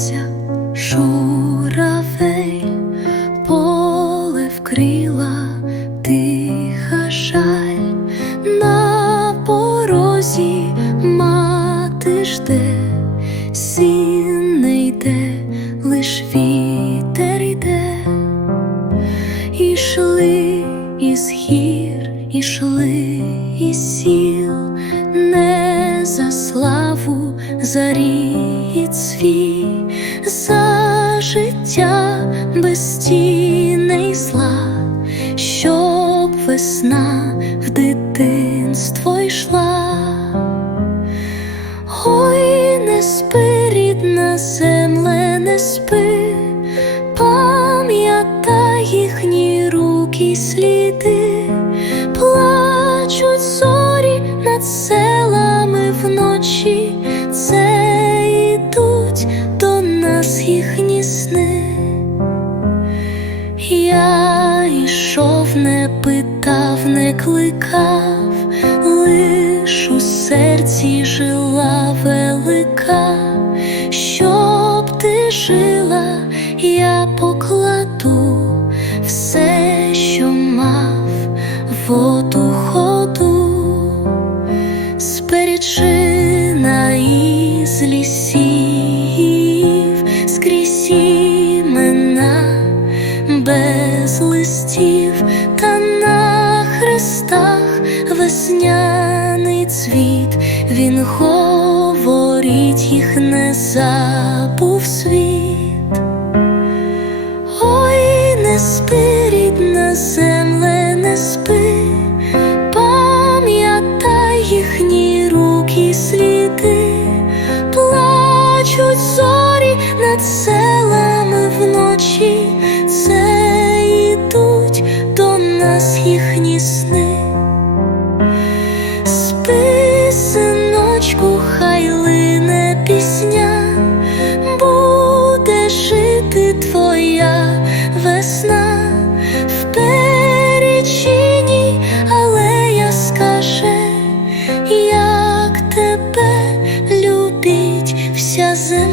сміється журавель, поле вкрила тиха жаль, на порозі мати жде, син не йде, лиш вітер йде. Ішли із гір, ішли із сіл, не за славу, за рід свій, за життя без тіней зла, щоб весна в дитинство йшла. Ой, не спи, рідна земле, не питав, не кликав, лиш у серці жила велика, щоб ти жила, я покладу все, що мав воду весняний цвіт, він говорить, їх не забув світ, ой, не спи, рідна земле, не спи, пам'ятай їхні руки сліди, плачуть зорі над селами вночі, це йдуть до нас їхні сни. 恰似